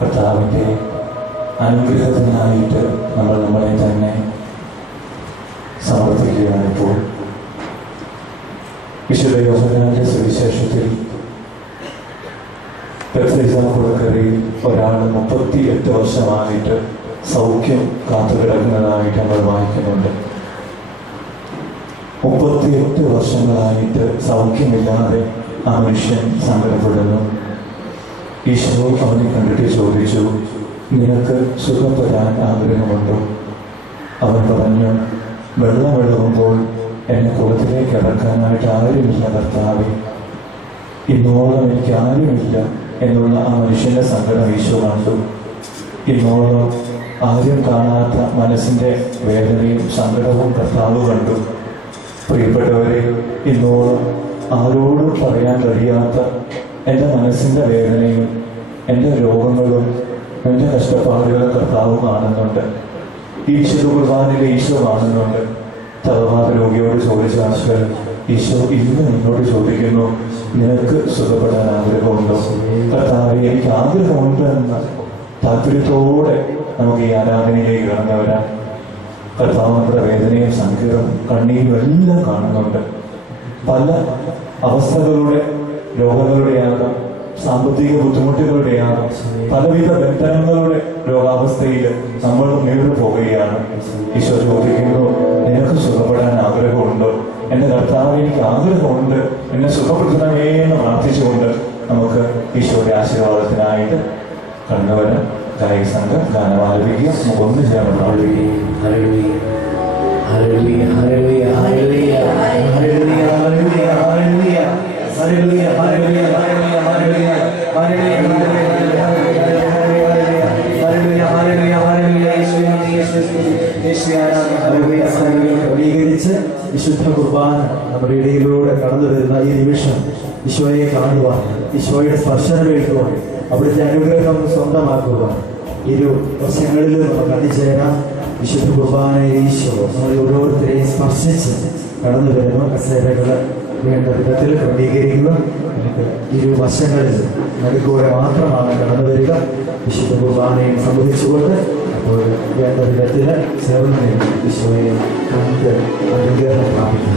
കർത്താവിൻ്റെ അനുഗ്രഹത്തിനായിട്ട് നമ്മൾ നമ്മളെ തന്നെ സമർപ്പിക്കുകയാണിപ്പോൾ. വിശുദ്ധ യോഹന്നാന്റെ സുവിശേഷത്തിൽ ബെത്സയിദാക്കുളക്കരയിൽ ഒരാൾ 38 വർഷമായിട്ട് സൗഖ്യം കാത്തുകിടക്കുന്നതായിട്ട് നമ്മൾ വായിക്കുന്നുണ്ട്. 38 വർഷങ്ങളായിട്ട് സൗഖ്യമില്ലാതെ ആ മനുഷ്യൻ സങ്കടപ്പെടുന്നു. ഈശോ അവനെ കണ്ടിട്ട് ചോദിച്ചു, നിനക്ക് സുഖപ്പെടാൻ ആഗ്രഹമുണ്ടോ? അവൻ പറഞ്ഞു, വെള്ളമിളകുമ്പോൾ എന്നെ കുളത്തിലേക്ക് ഇറക്കാനായിട്ട് ആരുമില്ല കർത്താവേ, ഇന്നോളം എനിക്ക് ആരുമില്ല എന്നുള്ള ആ മനുഷ്യന്റെ സങ്കടം ഈശോ കണ്ടു. ഇന്നോളം ആരും കാണാത്ത മനസ്സിന്റെ വേദനയും സങ്കടവും കർത്താവ് കണ്ടു. പ്രിയപ്പെട്ടവരെ, ഇന്നോളം ആരോടും പറയാൻ കഴിയാത്ത എൻ്റെ മനസ്സിൻ്റെ വേദനയും എൻ്റെ രോഗങ്ങളും എൻ്റെ കഷ്ടപ്പാടുകളും കർത്താവ് കാണുന്നുണ്ട്. ഈശോ കുർബാനയിലെ ഈശോ കാണുന്നുണ്ട്. തലവാദ രോഗിയോട് ചോദിച്ചാൽ ഈശോ ഇന്ന് എന്നോട് ചോദിക്കുന്നു, നിനക്ക് സുഖപ്പെടാൻ ആഗ്രഹമുണ്ടോ? കർത്താവേ, എനിക്ക് ആഗ്രഹമുണ്ട് എന്ന താല്പര്യത്തോടെ നമുക്ക് ഈ ആരാധനയിലേക്ക് കടന്നു വരാം. കർത്താവ് നമ്മുടെ വേദനയും സങ്കീർണം കണ്ണീരും എല്ലാം കാണുന്നുണ്ട്. പല അവസ്ഥകളുടെ രോഗങ്ങളുടെയാകാം, സാമ്പത്തിക ബുദ്ധിമുട്ടുകളുടെയാകാം, പലവിധ ബന്ധനങ്ങളുടെ രോഗാവസ്ഥയിൽ നമ്മൾ നീണ്ടു പോവുകയാണ്. ഈശോ ചോദിക്കുന്നു, നിനക്ക് സുഖപ്പെടാൻ ആഗ്രഹമുണ്ടോ? എൻ്റെ കർത്താവ്, എനിക്ക് ആഗ്രഹമുണ്ട്, എന്നെ സുഖപ്പെടുത്തണമേ എന്ന് പ്രാർത്ഥിച്ചുകൊണ്ട് നമുക്ക് ഈശോയുടെ ആശീർവാദത്തിനായിട്ട് കടന്നുവരാം. ഗായക സംഘം ഗാനം ആലപിക്കുക. നമുക്ക് ഒന്ന് ചേർന്ന് പ്രാർത്ഥിക്കുക. ക്രമീകരിച്ച് വിശുദ്ധ കുർബാന നമ്മുടെ ഇടയിലൂടെ കടന്നു വരുന്ന ഈ നിമിഷം ഈശോയെ കാണുവാൻ, ഈശോയുടെ സ്പർശനമേൽക്കുവാൻ, അവിടുത്തെ അനുഗ്രഹം സ്വന്തമാക്കുവാൻ ഇരു വശങ്ങളിലും നമുക്ക് അണിചേരാം. വിശുദ്ധ കുർബാനയെ ഈശോ നമ്മൾ ഓരോരുത്തരെയും സ്പർശിച്ച് കടന്നു വരുന്നു. കസേരകൾ വേണ്ട വിധത്തിൽ ക്രമീകരിക്കുക. നമുക്ക് ഇരു വശങ്ങളിൽ നടുക്കൂടെ മാത്രമാണ് കടന്നു വരിക. വിശുദ്ധ കുർബാനയെ സംബന്ധിച്ചുകൊണ്ട് അപ്പോൾ വേണ്ട വിധത്തിൽ ചേർന്ന് ഈശോയെ നമുക്ക് അനുഗ്രഹം പ്രാപിക്കും.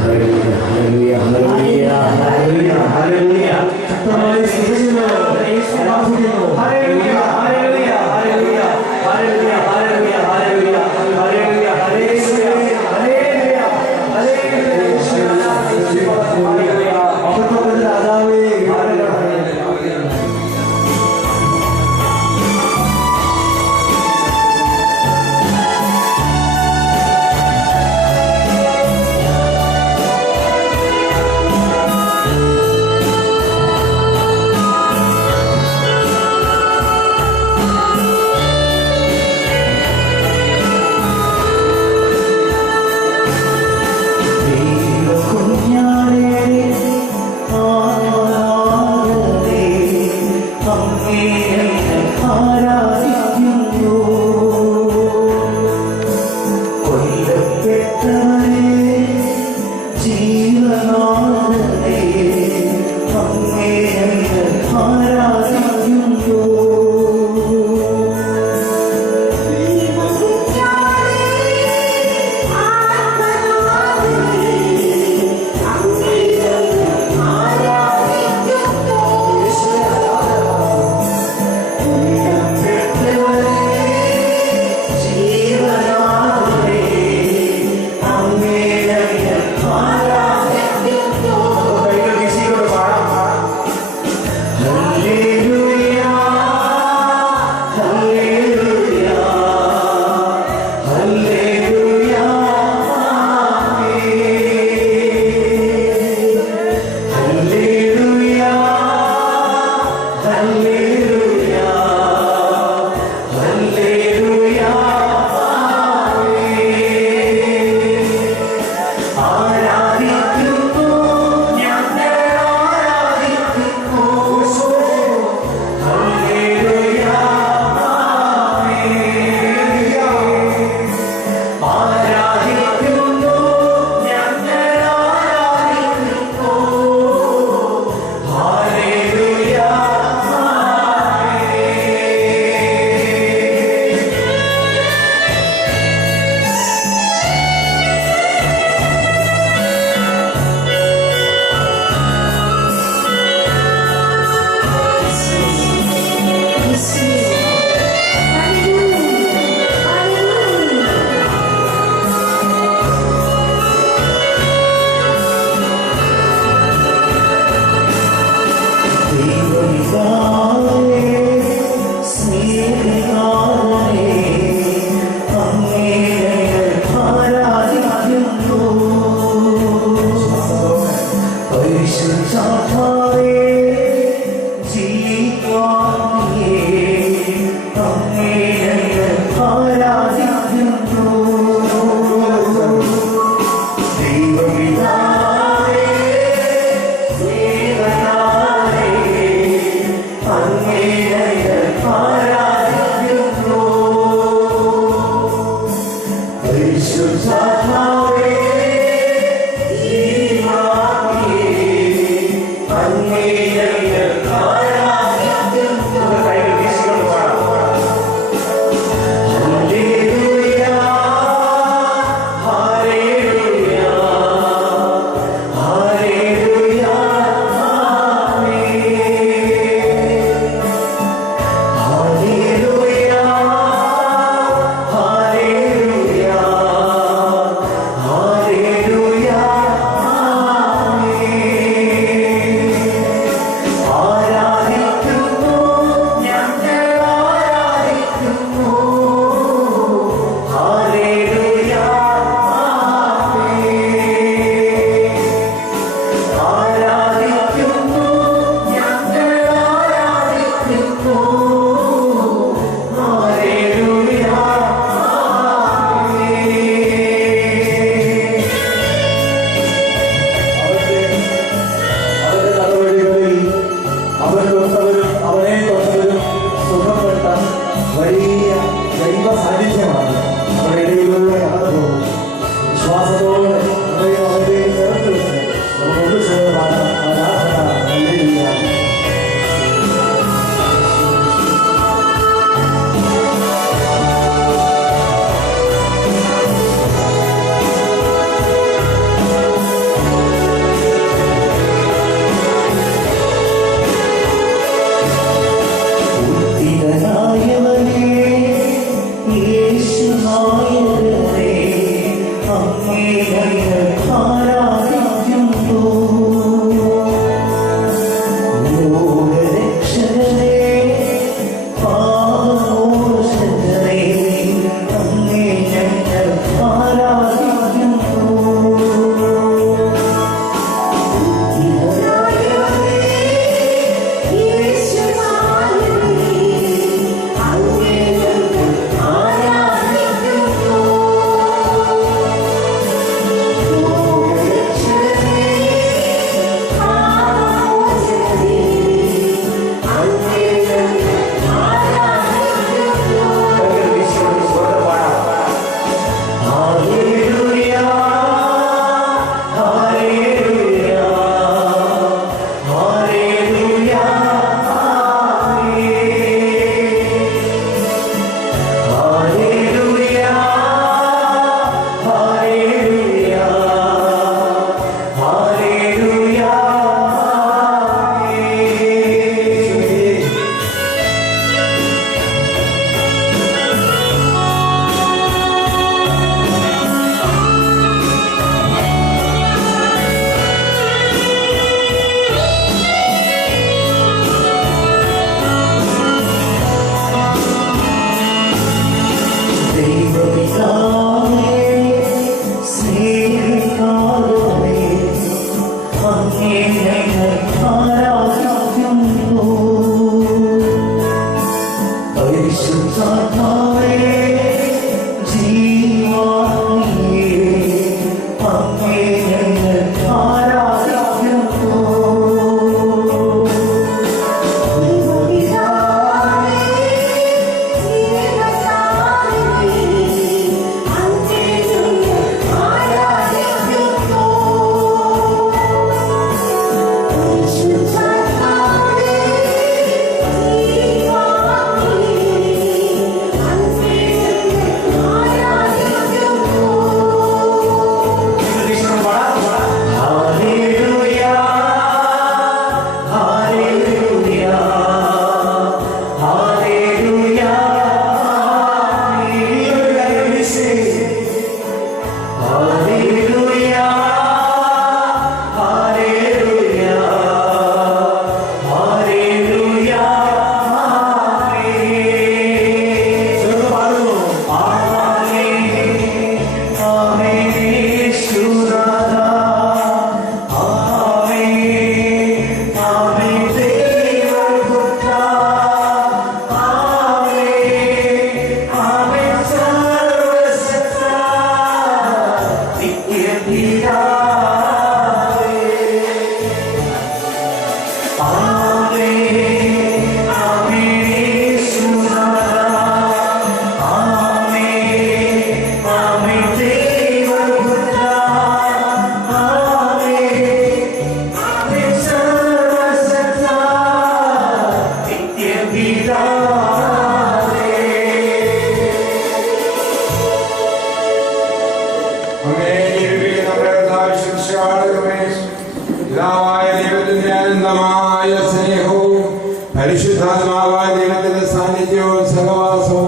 പരിശുദ്ധാത്മാവായ ദൈവത്തിന്റെ സാന്നിധ്യവും സഹവാസവും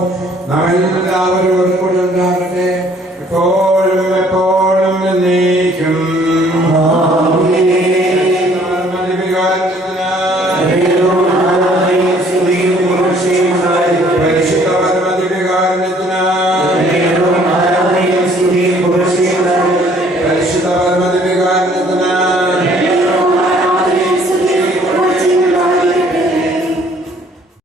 നാം എല്ലാവരോടും കൂടി ഉണ്ടാകട്ടെ.